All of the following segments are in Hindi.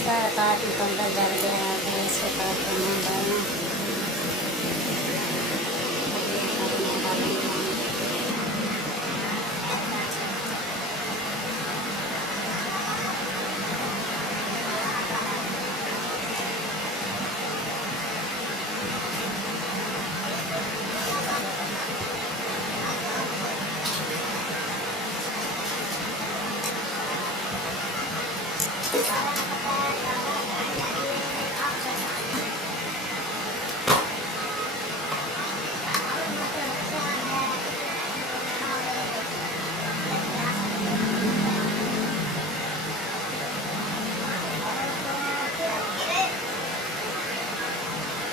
इसका काट तो अंदर जल गया है, इसको काट के मैं डालना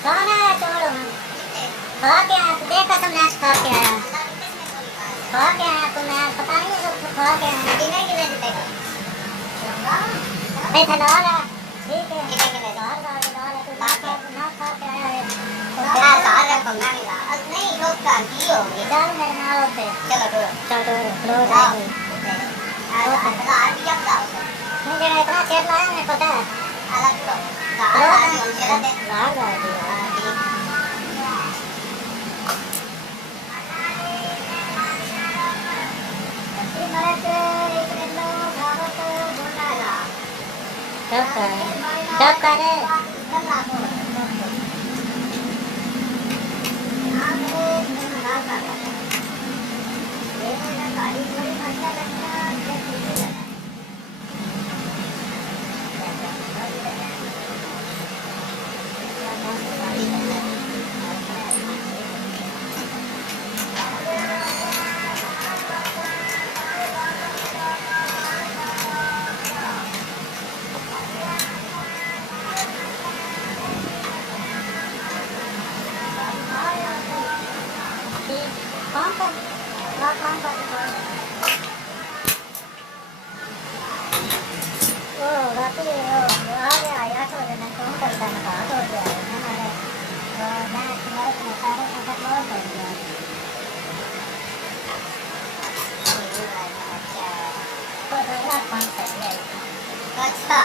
कौन है छोड़ो खा के आया देख कसम नाश खा के आया तुम्हें पता नहीं है सब खा के आया डिनर की वजह से भाई थलाल है ठीक है बाहर का दाल है तो ना खा के आया है यार बाहर रखो ना नहीं लोग का की होगी दाल मेरे नाल होते चलो लो आज जब का नहीं जरा इतना सेट लाया मुझे पता है अलग तो बाहर कब करे अच्छा